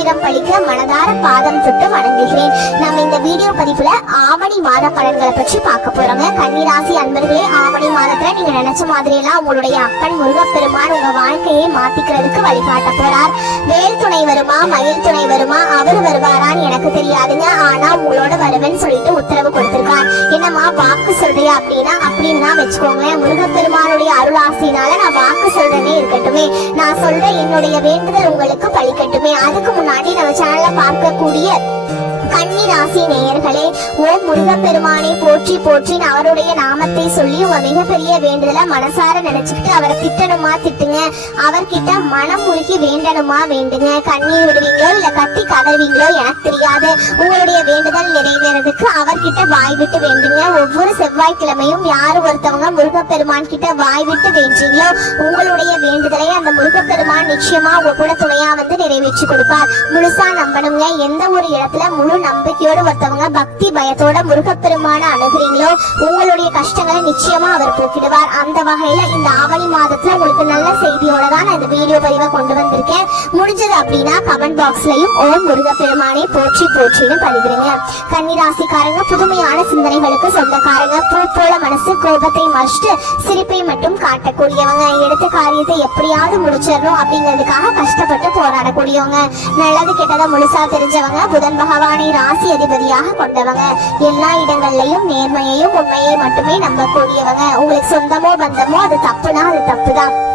ஜோதிடம் படிக்க மனதார பாதம் தொட்டு வணங்குகிறேன். நம்ம இந்த வீடியோ பதிவுல ஆவணி மாத பலன்களை பற்றி பார்க்க போறோங்க. கன்னிராசி அன்பர்களே ஆவணி மாதத்துல நீங்க நினைச்ச மாதிரி எல்லாம் உங்களுடைய அப்பன் முருகப்பெருமான் உங்க வாழ்க்கையை மாத்திக்கிறதுக்கு வழிகாட்ட போறார். வேல் துணை வருமா மயில் துணை வருமா அவர் வருவாரான்னு எனக்கு தெரியாதுங்க. ஆனா உங்களோட வருவேன்னு சொல்லிட்டு உத்தரவு கொடுத்திருக்கார். என்னம்மா வாக்கு சொல்றியா அப்படின்னா அப்படின்னு தான் வச்சுக்கோங்களேன். முருகப்பெருமானுடைய அருளாசினால நான் வாக்கு சொல்றேனே இருக்கட்டுமே. நான் சொல்ற என்னுடைய வேண்டுதல் உங்களுக்கு பழிக்கட்டுமே. அதுக்கு முன்னாடி நம்ம சேனல்ல பார்க்கக்கூடிய கன்னி ராசி நேயர்களே ஓம் முருகப்பெருமானை போற்றி போற்றி அவருடைய நாமத்தை சொல்லி உங்க மிகப்பெரிய வேண்டுதல மனசார நினைச்சுக்கிட்டு அவரை திட்டணுமா திட்டுங்க. அவர்கிட்ட மனம் உருகி வேண்டணுமா வேண்டுங்க. கண்ணீர் விடுவீங்களோ இல்ல கத்தி கதறுவீங்களோ எனக்கு தெரியாது. உங்களுடைய வேண்டுதல் நிறைவேறதுக்கு அவர்கிட்ட வாய் விட்டு வேண்டுங்க. ஒவ்வொரு செவ்வாய்க்கிழமையும் யார் ஒருத்தவங்க முருகப்பெருமான் கிட்ட வாய் விட்டு வேண்டீங்களோ உங்களுடைய வேண்டுதலை அந்த முருகப்பெருமான் நிச்சயமா உங்க கூட துணையா வந்து நிறைவேற்றி கொடுப்பார். முழுசா நம்பணுங்க. எந்த ஒரு இடத்துல முழு நம்பிக்கையோட ஒருத்தவங்க பக்தி பயத்தோட முருகப்பெருமான அணுகிறீங்களோ உங்களுடைய கஷ்டங்களை நிச்சயமா அவர் போக்கிடுவார். அந்த வகையில இந்த ஆவணி மாதத்துல உங்களுக்கு நல்ல செய்தியோட தான் நான் இந்த வீடியோ பதிவை கொண்டு வந்திருக்கேன். முடிஞ்சது அப்படின்னா கமெண்ட் பாக்ஸ்லயும் ஓம் முருகப்பெருமானை போற்றி போற்றின்னு பதிவிடுங்க. கன்னிராசிக்காரங்க புதுமையான சிந்தனைகளுக்கு சொந்தக்காரங்க பூ போல மனசு கோபத்தை மறைச்சிட்டு சிரிப்பை மட்டும் காட்டக்கூடியவங்க. எடுத்த காரியத்தை எப்படியாவது முடிச்சிடணும் அப்படிங்கிறதுக்காக கஷ்டப்பட்டு போராடக்கூடியவங்க. நல்லது கெட்டதை முழுசா தெரிஞ்சவங்க புதன் பகவானை ராசி அதிபதியாக கொண்டவங்க. எல்லா இடங்கள்லயும் நேர்மையையும் உண்மையை மட்டுமே நம்பக்கூடியவங்க. உங்களுக்கு சொந்தமோ பந்தமோ அது தப்புனா அது தப்புதான்.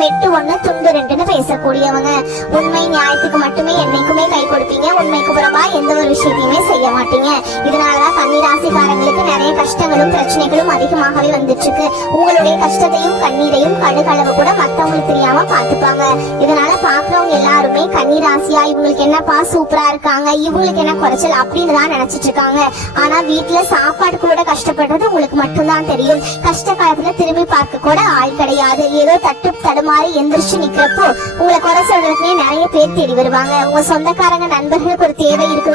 மெட்டு ஒண்ணு துண்டு ரெண்டுன்னு பேசக்கூடியவங்க. உண்மை நியாயத்துக்கு மட்டுமே என்னைக்குமே கை கொடுப்பீங்க. உண்மைக்கு புறமா எந்த ஒரு விஷயத்தையுமே செய்ய மாட்டீங்க. இதனாலதான் கன்னிராசிக்காரங்களுக்கு நிறைய கஷ்டங்களும் பிரச்சனைகளும் அதிகமாகவே வந்துட்டு இருக்கு உங்களுடைய கஷ்டத்தையும் கண்ணீரையும் கடுகளவு கூட மத்தவங்களுக்கு தெரியாம பாத்துப்பாங்க இதனால பாக்குறவங்க எல்லாருமே கன்னிராசியா இவங்களுக்கு என்னப்பா சூப்பரா இருக்காங்க இவங்களுக்கு என்ன குறைச்சல் அப்படின்னு தான் நினைச்சிட்டு இருக்காங்க. ஆனா வீட்டுல சாப்பாடு கூட கஷ்டப்படுறது உங்களுக்கு மட்டும்தான் தெரியும். கஷ்ட காலத்துல திரும்பி பார்க்க கூட ஆள் கிடையாது. ஏதோ தட்டு தடு மாதிரி எந்திரிச்சு நிக்கிறப்போ உங்களை குறை சொல்றதுக்குனே நிறைய பேர் தேடி வருவாங்க. உங்க சொந்தக்காரங்க நண்பர்களுக்கு ஒரு தேவை இருக்கு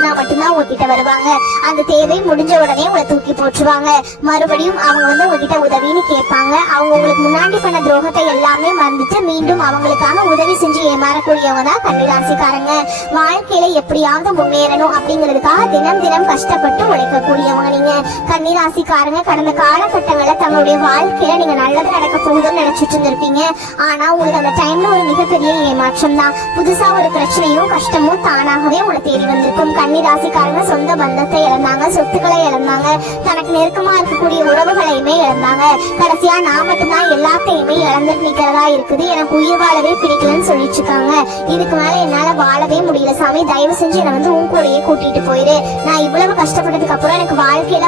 உங்ககிட்ட வருவாங்க. அந்த தேவை முடிஞ்ச உடனே உங்களை தூக்கி போட்டுருவாங்க. மறுபடியும் அவங்க வந்து உங்ககிட்ட உதவின்னு கேட்பாங்க. அவங்க உங்களுக்கு முன்னாடி பண்ண துரோகத்தை எல்லாமே மறந்துட்டு மீண்டும் அவங்களுக்காக உதவி செஞ்சு ஏமாறக்கூடியவங்க தான் கன்னிராசிக்காரங்க. வாழ்க்கையில எப்படியாவது முன்னேறணும் அப்படிங்கிறதுக்காக தினம் தினம் கஷ்டப்பட்டு உழைக்கக்கூடியவங்க நீங்க. கன்னிராசிக்காரங்க கடந்த காலகட்டங்கள்ல தங்களுடைய வாழ்க்கையில நீங்க நல்லது நடக்க போகுதுன்னு நினைச்சிட்டு இருந்திருப்பீங்க. ஆனா உங்களுக்கு அந்த டைம்ல ஒரு மிகப்பெரிய ஏமாற்றம் தான் புதுசா ஒரு பிரச்சனையும் கஷ்டமும் தானாகவே உங்களை தேடி வந்திருக்கும். கன்னிராசிக்காரங்க சொந்த பந்தத்தை இழந்தாங்க சொத்துக்களை இழந்தாங்க தனக்கு நெருக்கமா இருக்கக்கூடிய உறவுகளையுமே இழந்தாங்க. கடைசியா நான் மட்டும்தான் எல்லாத்தையுமே இழந்துட்டு நிக்கிறதா இருக்குது. எனக்கு உயிர் வாழவே பிடிக்கலன்னு சொல்லிட்டு இருக்காங்க இதுக்கு மேல என்னால வாழவே முடியல. சாமி தயவு செஞ்சு என்னை வந்து உன் கூடயே கூட்டிட்டு போயிரு. நான் இவ்வளவு கஷ்டப்பட்டதுக்கு அப்புறம்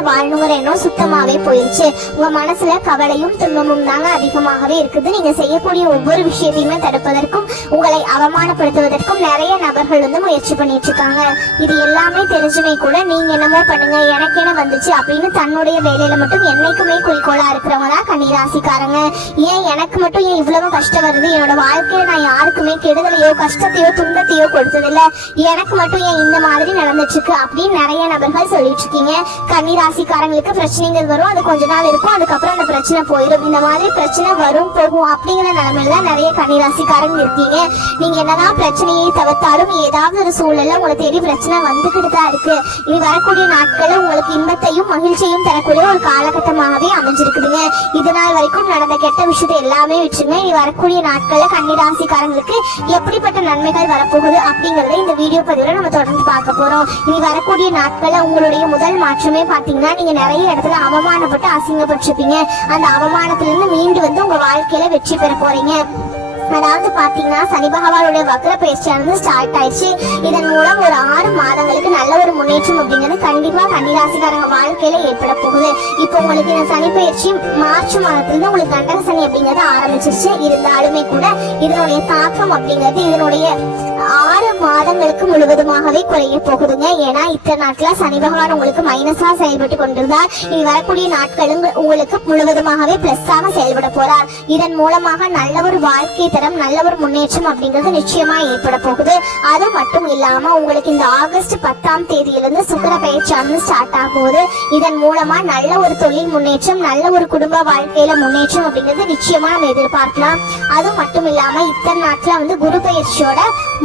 வாழணுங்கிற எண்ணம் சுத்தமாவே போயிருச்சு. உங்க மனசுல கவலையும் துன்பமும் தாங்க அதிகமாகவே இருக்குது. நீங்க செய்யக்கூடிய ஒவ்வொரு விஷயத்தையுமே தடுப்பதற்கும் உங்களை அவமானப்படுத்துவதற்கும் நிறைய நபர்கள் வந்து முயற்சி பண்ணிட்டு இருக்காங்க இது எல்லாமே தெரிஞ்சுமே கூட நீங்க என்னமோ பண்ணுங்க எனக்கு என்ன வந்துச்சு அப்படின்னு தன்னுடைய வேலையில மட்டும் என்னைக்குமே குறிக்கோளா இருக்கிறவங்க தான் கன்னிராசிக்காரங்க. ஏன் எனக்கு மட்டும் ஏன் இவ்வளவு கஷ்டம் வருது? என்னோட வாழ்க்கையில நான் யாருக்குமே கெடுதலையோ கஷ்டத்தையோ துன்பத்தையோ கொடுத்ததில்ல. எனக்கு மட்டும் ஏன் இந்த மாதிரி நடந்துச்சு இருக்கு அப்படின்னு நிறைய நபர்கள் சொல்லிட்டு இருக்கீங்க ராசிக்காரங்களுக்கு பிரச்சனைகள் வரும். அது கொஞ்ச நாள் இருக்கும். அதுக்கப்புறம் அந்த பிரச்சனை போயிடும். இந்த மாதிரி பிரச்சனை வரும் போகும் அப்படிங்கிற நிலைமையில தான் நிறைய கன்னிராசிக்காரங்க இருக்கீங்க. நீங்க என்னதான் பிரச்சனையை தவிர்த்தாலும் ஏதாவது ஒரு சூழல்ல உங்களை தேடி பிரச்சனை வந்துகிட்டு தான் இருக்கு. இது வரக்கூடிய நாட்கள் உங்களுக்கு இன்பத்தையும் மகிழ்ச்சியும் தரக்கூடிய ஒரு காலகட்டமாகவே அமைஞ்சிருக்குதுங்க. இது நாள் வரைக்கும் நடந்த கெட்ட விஷயத்தை எல்லாமே விட்டுருங்க இனி வரக்கூடிய நாட்கள்ல கன்னிராசிக்காரங்களுக்கு எப்படிப்பட்ட நன்மைகள் வரப்போகுது அப்படிங்கறத இந்த வீடியோ பதிவுல நம்ம தொடர்ந்து பார்க்க போறோம். இனி வரக்கூடிய நாட்கள்ல உங்களுடைய முதல் மாற்றமே பாத்தீங்கன்னா நீங்க நிறைய இடத்துல அவமானப்பட்டு அசிங்கப்பட்டிருப்பீங்க. அந்த அவமானத்திலிருந்து மீண்டு வந்து உங்க வாழ்க்கையில வெற்றி பெற போறீங்க. அதாவது பாத்தீங்கன்னா சனி பகவானுடைய வக்ர பயிற்சியானது ஸ்டார்ட் ஆயிடுச்சு. இதன் மூலம் ஒரு ஆறு மாதங்களுக்கு நல்ல ஒரு முன்னேற்றம் அப்படிங்கிறது கண்டிப்பா கன்னிராசிக்காரங்க வாழ்க்கையில ஏற்பட போகுது. இப்போ உங்களுக்கு இந்த சனி பயிற்சி மார்ச் மாதத்துல உங்களுக்கு கண்டக சனி அப்படிங்கிறது ஆரம்பிச்சிருச்சு. இருந்தாலுமே கூட இதனுடைய தாக்கம் அப்படிங்கிறது இதனுடைய ஆறு மாதங்களுக்கு முழுவதுமாகவே குறைய போகுதுங்க. ஏன்னா இத்தனை நாட்களா சனி பகவான் உங்களுக்கு மைனஸா செயல்பட்டு கொண்டிருந்தார். இனி வரக்கூடிய நாட்களும் உங்களுக்கு முழுவதுமாகவே பிளஸ்ஸாக செயல்பட போறார். இதன் மூலமாக நல்ல ஒரு வாழ்க்கை தரம் நல்ல ஒரு முன்னேற்றம் அப்படிங்கிறது நிச்சயமா ஏற்பட போகுது. அது மட்டும் இல்லாம உங்களுக்கு இந்த ஆகஸ்ட் பத்தாம் தேதியிலிருந்து சுக்கர பயிற்சியானது ஸ்டார்ட் ஆகும்போது இதன் மூலமா நல்ல ஒரு தொழில் முன்னேற்றம் நல்ல ஒரு குடும்ப வாழ்க்கையில முன்னேற்றம் அப்படிங்கிறது நிச்சயமா நம்ம எதிர்பார்க்கலாம். அது மட்டும் இல்லாம இத்தனை நாட்கள வந்து குரு பயிற்சியோட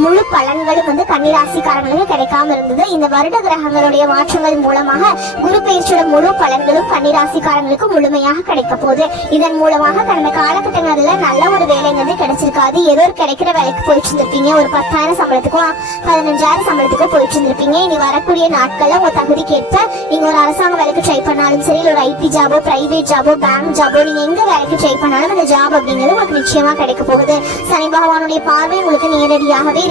முழு பலன்களும் வந்து கன்னிராசிக்காரங்களுக்கு கிடைக்காம இருந்தது. இந்த வருட கிரகங்களுடைய மாற்றங்கள் மூலமாக குரு பயிற்சியோட முழு பலன்களும் கன்னிராசிக்காரங்களுக்கு முழுமையாக கிடைக்க போகுது. இதன் மூலமாக கடந்த காலகட்டங்களில் நல்ல ஒரு வேலைங்கிறது கிடைச்சிருக்காது. ஏதோ ஒரு கிடைக்கிற வேலைக்கு போயிட்டு இருந்திருப்பீங்க. ஒரு பத்தாயிரம் சம்பளத்துக்கும் பதினஞ்சாயிரம் சம்பளத்துக்கும் போயிட்டு இருந்திருப்பீங்க. இனி வரக்கூடிய நாட்கள்ல உங்க தகுதிக்கேற்ப நீங்க ஒரு அரசாங்க வேலைக்கு ட்ரை பண்ணாலும் சரி ஒரு ஐடி ஜாபோ பிரைவேட் ஜாபோ பேங்க் ஜாபோ நீங்க எங்க வேலைக்கு ட்ரை பண்ணாலும் அந்த ஜாப் அப்படிங்கிறது உங்களுக்கு நிச்சயமா கிடைக்க போகுது. சனி பகவானுடைய பார்வை உங்களுக்கு நேரடியாகவே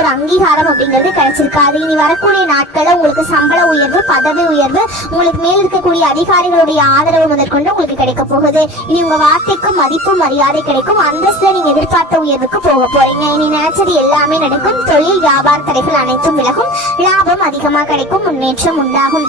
ஒரு அங்கீகாரம் அப்படிங்கிறது கிடைச்சிருக்காது இனி வரக்கூடிய நாட்களில் உங்களுக்கு சம்பள உயர்வு பதவி உயர்வு உங்களுக்கு மேல் இருக்கக்கூடிய அதிகாரிகளுடைய ஆதரவு முதற்கொண்டு உங்களுக்கு கிடைக்க போகுது. இனி உங்க வார்த்தைக்கும் மதிப்பு மரியாதை கிடைக்கும். அந்தஸ்துல நீங்க எதிர்பார்த்த உயர்வுக்கு போக போறீங்க. இனி நினைச்சது எல்லாமே நடக்கும். தொழில் வியாபார தடைகள் அனைத்தும் விலகும். லாபம் அதிகமா கிடைக்கும். முன்னேற்றம் உண்டாகும்.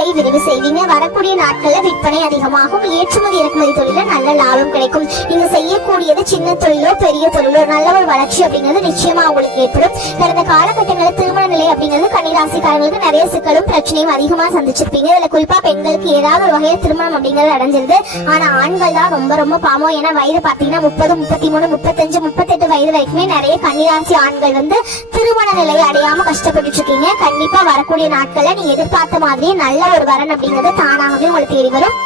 விரிவு செய்வீங்க. வரக்கூடிய நாட்கள்ல விற்பனை அதிகமாகும். ஏற்றுமதி இறக்குமதி தொழில நல்ல லாபம் கிடைக்கும். நீங்க செய்யக்கூடியது சின்ன தொழிலோ பெரிய தொழிலோ நல்ல ஒரு வளர்ச்சி அப்படிங்கிறது நிச்சயமா உங்களுக்கு ஏற்படும். கடந்த காலகட்டங்களில் திருமண நிலை அப்படிங்கிறது கன்னிராசிக்காரங்களுக்கு நிறைய சிக்கலும் பிரச்சனையும் அதிகமா சந்திச்சிருப்பீங்க. இதுல குறிப்பா பெண்களுக்கு ஏதாவது ஒரு வகையில் திருமணம் அப்படிங்கிறது அடைஞ்சிருது. ஆனா ஆண்கள் தான் ரொம்ப ரொம்ப பாவம். ஏன்னா வயது பாத்தீங்கன்னா முப்பது முப்பத்தி மூணு முப்பத்தஞ்சு முப்பத்தெட்டு வயது வரைக்குமே நிறைய கன்னிராசி ஆண்கள் வந்து திருமண நிலையை அடையாம கஷ்டப்பட்டு இருக்கீங்க. கண்டிப்பா வரக்கூடிய நாட்கள்ல நீங்க எதிர்பார்த்த மாதிரியே நல்ல ஒரு வரன் அப்படிங்கிறது தானாகவே உங்களுக்கு தேடி வரும்.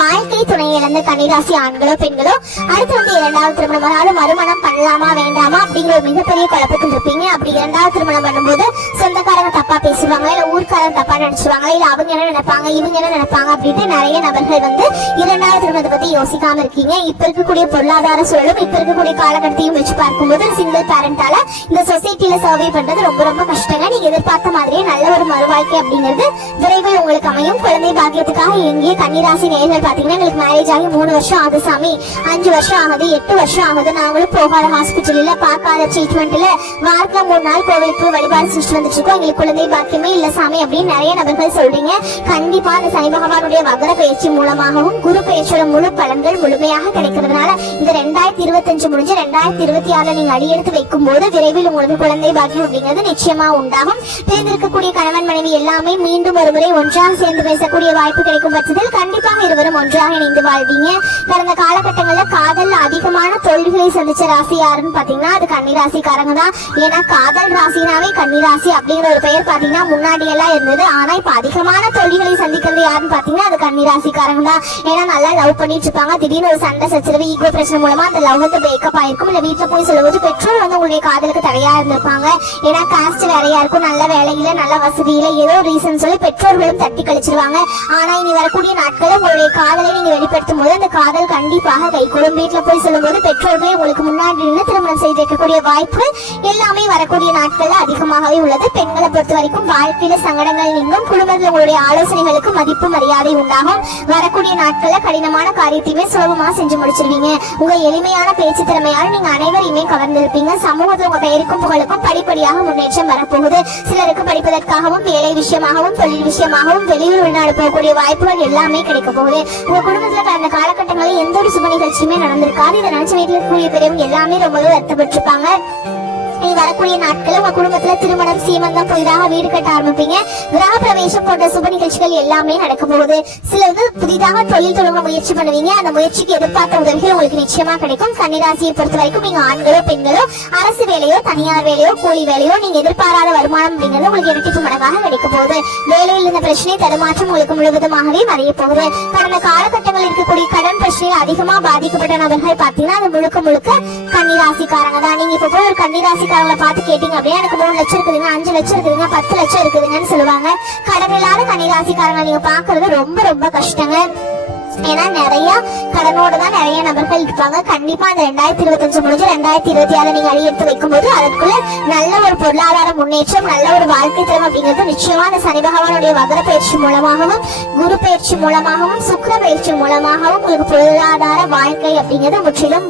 வாழ்க்கை துணை இழந்த கன்னிராசி ஆண்களோ பெண்களோ அடுத்து வந்து இரண்டாவது திருமணம். மறுமணம் பண்ணலாமா வேண்டாமா அப்படிங்கிற ஒரு மிகப்பெரிய குழப்பத்தில் இருப்பீங்க. அப்படி இரண்டாவது திருமணம் பண்ணும்போது சொந்தக்காரங்க தப்பா பேசுவாங்களா இல்ல ஊர்க்காரங்க தப்பா நினைச்சுவாங்களா இல்ல அவங்க என்ன நினைப்பாங்க இவங்க என்ன நினைப்பாங்க அப்படின்ட்டு நிறைய நபர்கள் வந்து இரண்டாவது திருமணத்தை பத்தி யோசிக்காம இருக்கீங்க. இப்ப இருக்கக்கூடிய பொருளாதார சூழலும் இப்ப இருக்கக்கூடிய காலகட்டத்தையும் வச்சு பார்க்கும்போது சிங்கிள் பேரண்டால இந்த சொசைட்டில சர்வே பண்றது ரொம்ப ரொம்ப கஷ்டங்க. நீங்க எதிர்பார்த்த மாதிரியே நல்ல ஒரு மறுவாழ்க்கை அப்படிங்கிறது விரைவில் உங்களுக்கு அமையும். குழந்தை பாக்கியத்துக்காக எங்கேயே கன்னிராசி நேர்கள் பாத்தீங்கன்னா எங்களுக்கு மேரேஜ் ஆகி மூணு வருஷம் ஆகுது சாமி. அஞ்சு வருஷம் ஆகுது எட்டு வருஷம் ஆகுது. நாங்களும் போகாத ஹாஸ்பிட்டல்ல பார்க்காத ட்ரீட்மெண்ட்ல வாரத்துல மூணு நாள் கோவிலுக்கு வழிபாடு செஞ்சுட்டு வந்துட்டு இருக்கோம் எங்களுக்கு குழந்தை பாக்கியமே இல்ல சாமி அப்படின்னு நிறைய நபர்கள் சொல்றீங்க. கண்டிப்பா அந்த சனி பகவானுடைய வகர பயிற்சி மூலமாகவும் குரு பயிற்சியோட முழு பலன்கள் முழுமையாக கிடைக்கிறதுனால இந்த ரெண்டாயிரத்தி இருபத்தஞ்சு முடிஞ்சு ரெண்டாயிரத்தி இருபத்தி ஆறுல நீங்க அடியெடுத்து வைக்கும் போது விரைவில் உங்களுக்கு குழந்தை பாக்கியம் அப்படிங்கிறது நிச்சயமா உண்டாகும். பிறந்திருக்கக்கூடிய கணவன் மனைவி எல்லாமே மீண்டும் ஒருமுறை ஒன்றாக சேர்ந்து பேசக்கூடிய வாய்ப்பு கிடைக்கும் பட்சத்தில் கண்டிப்பாக இருவரும் ஒன்றாக இணைந்து வாழ்வீங்க. கடந்த காலகட்டங்களில் காதல் அதிகமான தோல்விகளை சந்திச்ச ராசி யாருன்னு பாத்தீங்கன்னா அது கன்னிராசிக்காரங்க தான். ஏன்னா காதல் ராசினாவே கன்னிராசி அப்படிங்கிற ஒரு பெயர் பாத்தீங்கன்னா முன்னாடி எல்லாம் இருந்தது. ஆனா இப்ப அதிகமான தோல்விகளை சந்திக்கிறது யாருன்னு பாத்தீங்கன்னா அது கன்னிராசிக்காரங்க தான். ஏன்னா நல்லா லவ் பண்ணிட்டு இருப்பாங்க. திடீர்னு ஒரு சண்டை சச்சரவு ஈகோ பிரச்சனை மூலமா அந்த லவ் வந்து பிரேக்கப் ஆயிருக்கும். இல்ல வீட்டுல போய் சொல்லும்போது பெற்றோர் வந்து உங்களுடைய காதலுக்கு தடையா இருந்திருப்பாங்க. ஏன்னா காஸ்ட் வேறையா இருக்கும். நல்ல வேலையில நல்ல வசதியில ஏதோ ரீசன் சொல்லி பெற்றோர்களும் தட்டி கழிச்சிருவாங்க. ஆனா இனி வரக்கூடிய நாட்கள் உங்களுடைய காதலை நீங்க வெளிப்படுத்தும் போது அந்த காதல் கண்டிப்பாக கைகூடும். வீட்டுல போய் சொல்லும்போது பெற்றோர்களே உங்களுக்கு முன்னாடி நின்று திருமணம் செய்து வைக்கக்கூடிய வாய்ப்பு எல்லாமே வரக்கூடிய நாட்கள்ல அதிகமாகவே உள்ளது. பெண்களை பொறுத்த வரைக்கும் வாழ்க்கையில சங்கடங்கள் நீங்கும் குடும்பத்தில் உங்களுடைய ஆலோசனைகளுக்கு மதிப்பு மரியாதை உண்டாகும். வரக்கூடிய நாட்கள்ல கடினமான காரியத்தையுமே சுலபமா செஞ்சு முடிச்சிருவீங்க. உங்க எளிமையான பேச்சு திறமையால் நீங்க அனைவரையுமே கவர்ந்திருப்பீங்க. சமூகத்தில் உங்க பெயருக்கும் புகழுக்கும் படிப்படியாக முன்னேற்றம் வரப்போகுது. சிலருக்கு படிப்பதற்காகவும் வேலை விஷயமாகவும் தொழில் விஷயமாகவும் வெளியூர் வெளிநாடு போகக்கூடிய வாய்ப்புகள் எல்லாமே கிடைக்க போகுது. உங்க குடும்பத்துல கடந்த காலகட்டங்களில் எந்த ஒரு சுப நிகழ்ச்சியுமே நடந்திருக்காது. இதை நினைச்சு வீட்டில் இருக்கக்கூடிய பெரியவங்க எல்லாமே ரொம்பவே வருத்தப்பட்டிருப்பாங்க நீ வரக்கூடிய நாட்கள் உங்க குடும்பத்துல திருமணம் சீமந்தம் புதிதாக வீடு கட்ட ஆரம்பிப்பீங்க. கிரக பிரவேசம் போன்ற சுப நிகழ்ச்சிகள் எல்லாமே நடக்க போகுது. சில வந்து புதிதாக தொழில் தொடங்க முயற்சி பண்ணுவீங்க. அந்த முயற்சிக்கு எதிர்பார்த்த உதவிகள் உங்களுக்கு நிச்சயமா கிடைக்கும். கன்னிராசியை பொறுத்த வரைக்கும் நீங்க ஆண்களோ பெண்களோ அரசு வேலையோ தனியார் வேலையோ கூலி வேலையோ நீங்க எதிர்பாராத வருமானம் அப்படிங்கிறது உங்களுக்கு இரட்டிப்பு மடங்காக கிடைக்க போகுது. வேலையில் இருந்த பிரச்சனை தடுமாற்றம் உங்களுக்கு முழுவதுமாகவே மறைய போகுது. கடந்த காலகட்டங்களில் இருக்கக்கூடிய கடன் பிரச்சனையில் அதிகமா பாதிக்கப்பட்ட நபர்கள் பார்த்தீங்கன்னா அது முழுக்க முழுக்க கன்னிராசிக்காரங்க தான். நீங்க இப்ப போய் ஒரு கன்னிராசிக்காரங்களை பார்த்து கேட்டீங்க. அப்படின்னா எனக்கு மூணு லட்சம் இருக்குதுங்க அஞ்சு லட்சம் இருக்குதுங்க பத்து லட்சம் இருக்குதுங்கன்னு சொல்லுவாங்க. கடன் இல்லாத கன்னிராசிக்காரங்க நீங்க பாக்குறது ரொம்ப ரொம்ப கஷ்டங்க. ஏன்னா நிறைய கடனோட தான் நிறைய நபர்கள் இருப்பாங்க. கண்டிப்பா அந்த ரெண்டாயிரத்தி இருபத்தஞ்சு முடிஞ்சு ரெண்டாயிரத்தி இருபத்தி ஆறு நீங்க அடி எடுத்து வைக்கும்போது அதற்குள்ள நல்ல ஒரு பொருளாதார முன்னேற்றம் நல்ல ஒரு வாழ்க்கை தரம் அப்படிங்கிறது நிச்சயமா அந்த சனி பகவானுடைய வகர பயிற்சி மூலமாகவும் குரு பயிற்சி மூலமாகவும் சுக்கர பயிற்சி மூலமாகவும் உங்களுக்கு பொருளாதார வாழ்க்கை அப்படிங்கிறது முற்றிலும்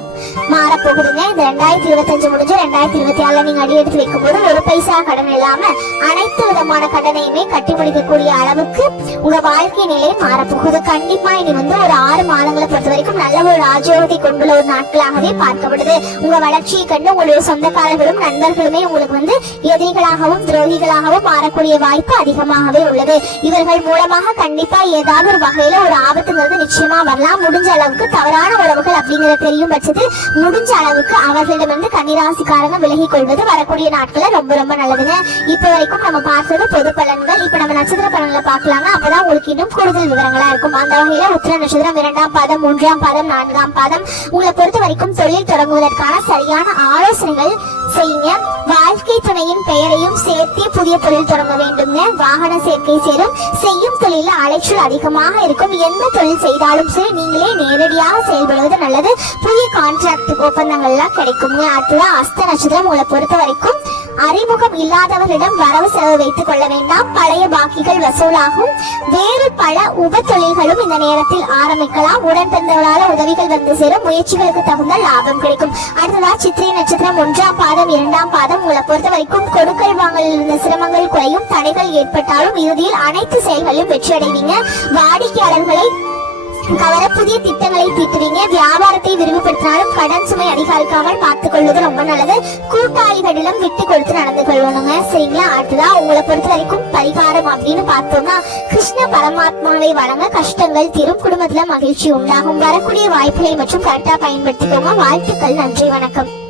மாறப்போகுதுங்க. இந்த ரெண்டாயிரத்தி இருபத்தஞ்சு முடிஞ்சு ரெண்டாயிரத்தி இருபத்தி ஆறுல நீங்க அடி எடுத்து வைக்கும் போது ஒரு பைசா கடன் இல்லாம அனைத்து விதமான கடனையுமே கட்டி முடிக்கக்கூடிய அளவுக்கு உங்க வாழ்க்கை நிலை மாறப்போகுது. கண்டிப்பா இனி வந்து ஒரு ஆறு மாதங்களை பொறுத்த வரைக்கும் நல்ல ஒரு ராஜயோகத்தை கொண்டுள்ள ஒரு நாட்களாகவே பார்க்கப்படுது. உங்க வளர்ச்சியை கண்டு உங்களுடைய சொந்தக்காரர்களும் நண்பர்களுமே உங்களுக்கு வந்து எதிரிகளாகவும் துரோகிகளாகவும் மாறக்கூடிய வாய்ப்பு அதிகமாகவே உள்ளது. இவர்கள் மூலமாக கண்டிப்பா ஏதாவது ஒரு வகையில ஒரு ஆபத்துங்கிறது நிச்சயமா வரலாம். முடிஞ்ச அளவுக்கு தவறான உறவுகள் அப்படிங்கிறது தெரியும் பட்சத்தில் முடிஞ்ச அளவுக்கு அவர்களிடமிருந்து கன்னிராசிக்காரங்க விலகி கொள்வது வரக்கூடிய நாட்களை ரொம்ப ரொம்ப நல்லதுங்க. இப்ப வரைக்கும் நம்ம பார்த்தது பொது பலன்கள். இப்ப நம்ம நட்சத்திர பலன்களை பார்க்கலாங்க அப்பதான் உங்களுக்கு இன்னும் கூடுதல் விவரங்களா இருக்கும். அந்த வகையில உத்திர நட்சத்திரம் இரண்டாம் பாதம் மூன்றாம் பாதம் நான்காம் பாதம். உங்களை பொறுத்த வரைக்கும் தொழில் தொடங்குவதற்கான சரியான ஆலோசனைகள் செய்யுங்க. வாழ்க்கை துணையின் பெயரையும் சேர்த்தே புதிய தொழில் தொடங்க வேண்டும்ங்க வாகன சேர்க்கை சேரும். செய்யும் தொழில அலைச்சல் அதிகமாக இருக்கும். எந்த தொழில் செய்தாலும் சரி நீங்களே நேரடியாக செயல்படுவது நல்லது. புதிய கான்ட்ராக்ட் ஒப்பந்தங்கள்லாம் கிடைக்குங்க அடுத்ததான் அஸ்த நட்சத்திரம். உங்களை பொறுத்த வரைக்கும் அறிமுகம் இல்லாதவர்களிடம் வரவு செலவு வைத்துக் கொள்ள வேண்டாம். பழைய பாக்கிகள் வசூலாகும். வேறு பல உப தொழில்களும் இந்த நேரத்தில் ஆரம்பிக்கலாம். உடன் பிறந்தவர்களால உதவிகள் வந்து சேரும். முயற்சிகளுக்கு தகுந்த லாபம் கிடைக்கும். அடுத்ததா சித்திரை நட்சத்திரம் ஒன்றாம் பாதம் இரண்டாம் பாதம். உங்களை பொறுத்த வரைக்கும் கொடுக்கல் வாங்கலில் இருந்த சிரமங்கள் குறையும். தடைகள் ஏற்பட்டாலும் இறுதியில் அனைத்து செயல்களிலும் வெற்றி அடைவீங்க வாடிக்கையாளர்களை கவர புதிய திட்டங்களை தீட்டுவீங்க வியாபாரத்தை விரிவுபடுத்தினாலும் கடன் சுமை அதிகரிக்காமல் பார்த்துக் கொள்வது ரொம்ப நல்லது. கூட்டாளிகளிடம் விட்டு கொடுத்து நடந்து கொள்ளணுங்க. சரிங்களா? அடுத்ததா உங்களை பொறுத்த வரைக்கும் பரிகாரம் அப்படின்னு பார்த்தோம்னா கிருஷ்ண பரமாத்மாவை வழங்க கஷ்டங்கள் தீரும். குடும்பத்துல மகிழ்ச்சி உண்டாகும். வரக்கூடிய வாய்ப்புகளை மற்றும் கரெக்டா பயன்படுத்திக்கோங்க. வாழ்த்துக்கள். நன்றி. வணக்கம்.